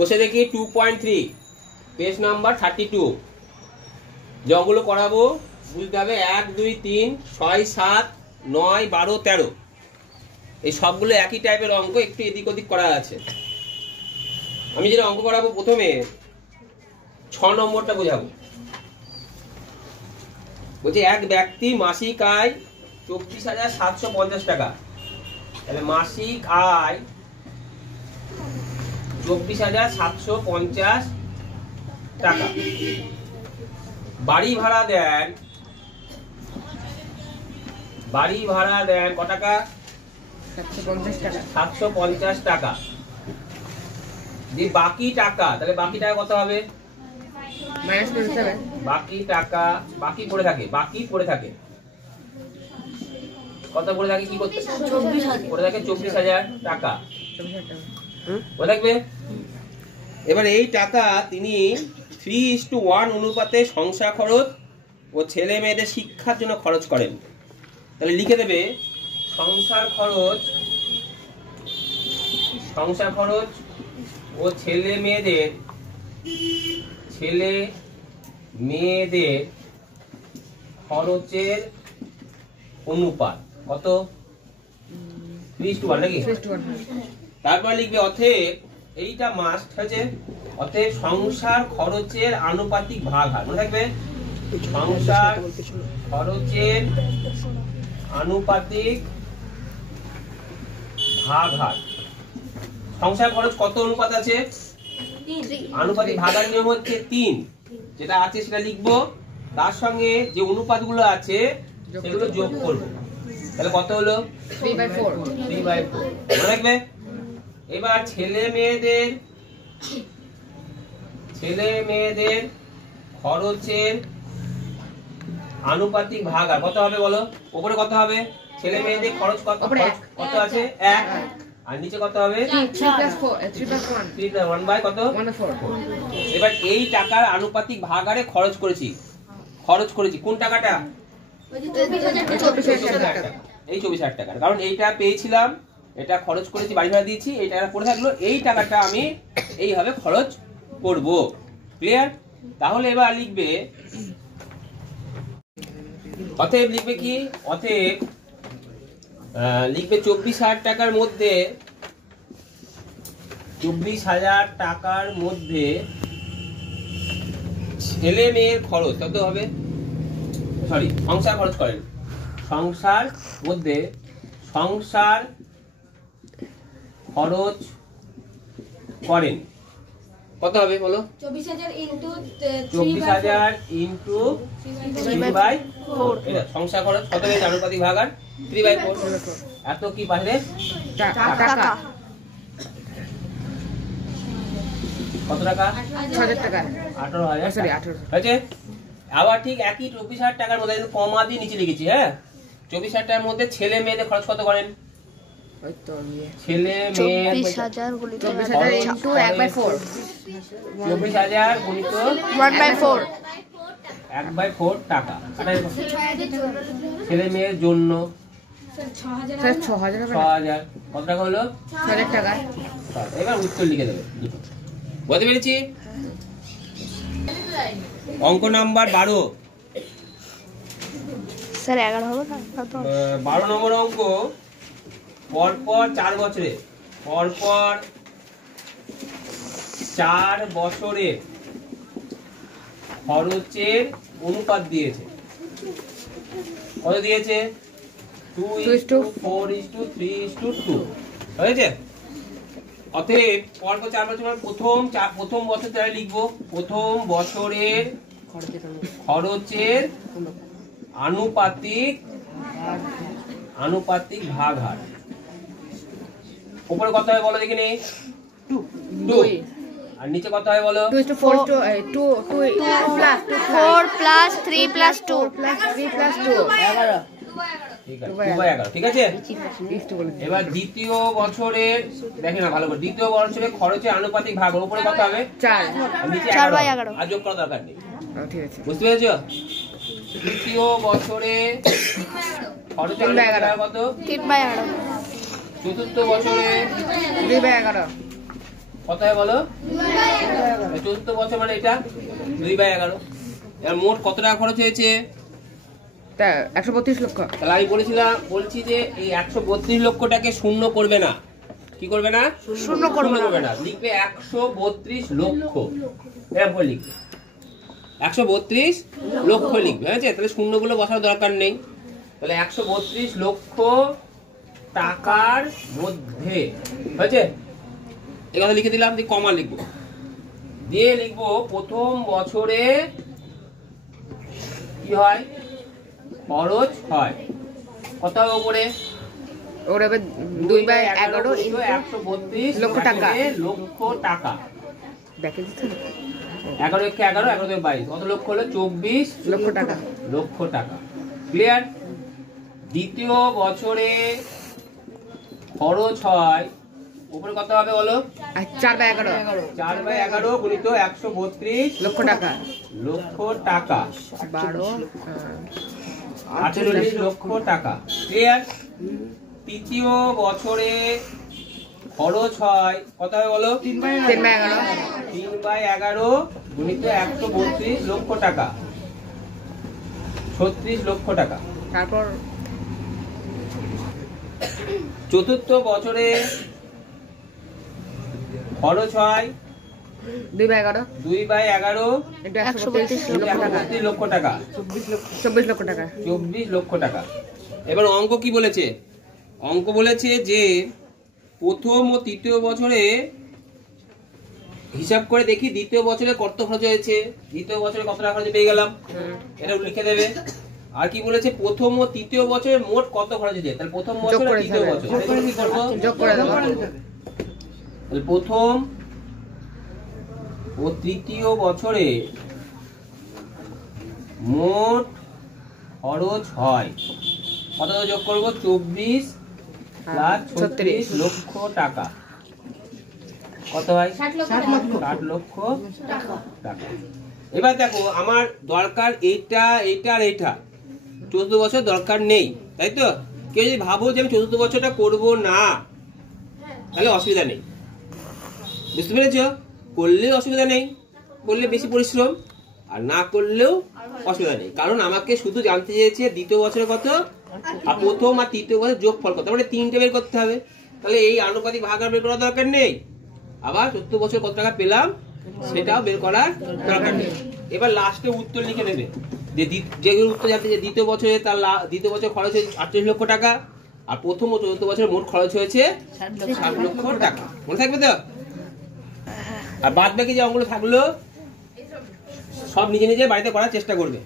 বসে দেখি 2.3 page number 32। যে অঙ্কগুলো করাবো বুঝতে হবে 1 2 3 6 7 9 12 13 এই সবগুলো একই টাইপের অঙ্ক, একটু এদিক ওদিক করা আছে। আমি যেটা অঙ্ক করাবো প্রথমে 6 নম্বরটা বোঝাবো। বলছে এক ব্যক্তি মাসিক আয় 24,750 টাকা। তাহলে মাসিক আয় 24,750 টাকা। বাড়ি ভাড়া দেন কত টাকা? 750 টাকা। যে বাকি টাকা, তাহলে বাকি টাকা কত হবে? বাকি টাকা বাকি পড়ে থাকে কত পড়ে থাকে? কি করতে পড়ে থাকে? 24,000 টাকা পড়ে থাকবে। এবার এই টাকা তিনি 3:1 অনুপাতে সংসার খরচ ও ছেলে মেয়েদের শিক্ষার জন্য খরচ করেন। তাহলে লিখে দেবে সংসার খরচ ও ছেলে মেয়েদের খরচের অনুপাত কত? 3:1 নাকি? তারপর লিখবে অতএব, এইটা মাস্ট হচ্ছে, অতএব সংসার খরচের আনুপাতিক ভাগ হার। মনে থাকবে সংসার খরচের আনুপাতিক ভাগ হার। সংসার খরচ কত অনুপাত আছে? আনুপাতিক ভাগার নিয়ম হচ্ছে 3। যেটা আছে সেটা লিখবো, তার সঙ্গে যে অনুপাতগুলো আছে সেগুলো যোগ করব। তাহলে কত হলো? 3/4। মনে রাখবে। এবার ছেলে মেয়েদের খরচের আনুপাতিক ভাগ আর কত হবে বলো? উপরে কত হবে? ছেলে মেয়েদের খরচ কত আছে? 1। আর নিচে কত হবে? 3+1 বাই কত? 1/4। এবার এই টাকার আনুপাতিক ভাগ হারে খরচ করেছি। কোন টাকাটা? এই 24,000 টাকা। কারণ এইটা পেয়েছিলাম, এটা খরচ করেছি, বাড়ি ভাড়া দিয়েছি, এই টাকা পড়ে থাকলো, এই টাকাটা আমি এইভাবে খরচ করব। ক্লিয়ার? তাহলে এবার লিখবে, অতএব লিখবে কি? অতএব লিখবে 24,000 টাকার মধ্যে 24,000 টাকার মধ্যে ছেলে মেয়ের খরচ কত হবে? সংসার খরচ করেন। সংসার মধ্যে সংসার খরচ করেন কত হবে বলো? 24,000 ইন্টু 3/4। এটা সংসার খরচ কত হয়েছে? আনুপাতিক ভাগ আর 3/4। এত কি বাইরে টাকা? কত টাকা? 6,000 টাকা। 18,000 হয়েছে। আবার ঠিক একই 24,000 টাকার মধ্যে কমা দিয়ে নিচে লিখেছি। হ্যাঁ, 24,000 টাকার মধ্যে ছেলে মেয়েদের খরচ কত করেন? ছেলে মেয়ে 24,000 গুণিত 1/4। 24,000 গুণিত 1/4 1/4 টাকা। ছেলে মেয়ের জন্য 6,000 কত টাকা হলো? 6,000 টাকা। এবার উত্তর লিখে দেবে। বুঝতে পেরেছি? অঙ্ক নাম্বার 12 স্যার 11 হবে না? 12 নম্বর অঙ্ক। পরপর 4 বছরে খরচের অনুপাত দিয়েছে। কত দিয়েছে? 2:4:3:2 হয়েছে। অতএব পরপর 4 বছর প্রথম বছর তাহলে লিখবো প্রথম বছরের খরচের আনুপাতিক ভাগ হার। উপরে কত হয় বলো দেখিনি? 2। আর নিচে কত হয় বলো? 4 + 3 + 2 11। ঠিক আছে। এবার দ্বিতীয় বছরের দেখে না ভালো করে, দ্বিতীয় বছরের খরচের আনুপাতিক ভাগ উপরে কত হবে? 4। নিচে 11। আর যোগ করা দরকার নেই। ঠিক আছে, বুঝতে পেরেছো? তৃতীয় বছরে খরচের আনুপাতিক ভাগ কত? 3/11। চতুর্থ বছরে কত হয় বলো? চতুর্থ বছর মানে এটা 2/11। এর মোট কত টাকা খরচ হয়েছে? 132 লক্ষ। তাহলে আমি বলছি যে এই 132 লক্ষটাকে শূন্য করবে না। কি করবে না? শূন্য করবে না, লিখবে 132 লক্ষ। এরকম লিখবে 132 লক্ষ লিখবে, ঠিক আছে? তাহলে শূন্যগুলো বসার দরকার নেই। তাহলে 132 লক্ষ টাকার মধ্যে, হয়েছে? এই কথা লিখে দিলাম, দিয়ে কমা লিখবো, দিয়ে লিখবো প্রথম বছরে কি হয়? খরচ হয়। কত হবে উপরে? ওর হবে 2/11 132 লক্ষ টাকা। লক্ষ টাকা। দেখে দিতে 11 × 11 11 × 22 কত লক্ষ হলো? 24 লক্ষ টাকা। লক্ষ টাকা। ক্লিয়ার? দ্বিতীয় বছরে খরচ হয় উপরে কত হবে বলো? 4/11 4/11 গুণিত 132 লক্ষ টাকা। লক্ষ টাকা 48 লক্ষ টাকা। ক্লিয়ার? তৃতীয় বছরে খরচ হয় কত হবে বলো? 3/11 3/11 গুণিত 132 লক্ষ টাকা 36 লক্ষ টাকা। তারপর চতুর্থ বছরে খরচ হয় 2/11 2/11 132 লক্ষ টাকা। 132 লক্ষ টাকা 24 লক্ষ টাকা। 24 লক্ষ টাকা। এবার অঙ্ক কি বলেছে? অঙ্ক বলেছে যে প্রথম ও তৃতীয় বছরে হিসাব করে দেখি দ্বিতীয় বছরে কত খরচ হয়েছে। দ্বিতীয় বছরে কত টাকা খরচ পেয়ে গেলাম, এটা লিখে দেবে। আর কি বলেছে? প্রথম ও তৃতীয় বছরে মোট কত খরচ হয়েছে। তাহলে প্রথম বছর আর তৃতীয় বছর কি করব? যোগ করে দেব। তাহলে প্রথম ও তৃতীয় বছরে মোট খরচ হয় কত যোগ করব? 24 প্লাস 36 লক্ষ টাকা। কত হয়? 60 লক্ষ টাকা। এবার দেখো আমার দরকার এইটা এইটা আর এইটা। চতুর্থ বছর দরকার নেই, তাই তো? কেউ যদি ভাবো যে আমি চতুর্থ বছরটা করব না, তাহলে অসুবিধা নেই। বুঝতে পেরেছো? করলেও অসুবিধা নেই, করলে বেশি পরিশ্রম, আর না করলেও অসুবিধা নেই। কারণ আমাকে শুধু জানতে চেয়েছে দ্বিতীয় বছরে কত আর প্রথম আর তৃতীয় বছর যোগফল কত, মানে তিনটে বের করতে হবে। তাহলে এই আনুপাতিক ভাগ আর বের করার দরকার নেই। আবার চতুর্থ বছর কত টাকা পেলাম সেটাও বের করার দরকার নেই। এবার লাস্টে উত্তর লিখে দেবে যে যেগুলো উত্তর জানতে যে দ্বিতীয় বছরে তার দ্বিতীয় বছর খরচ হয়েছে 38 লক্ষ টাকা, আর প্রথম ও চতুর্থ বছরের মোট খরচ হয়েছে 60 লক্ষ টাকা। মনে থাকবে তো? আর বাদ বাকি যে অঙ্কগুলো থাকলো সব নিজে নিজে বাড়িতে করার চেষ্টা করবে।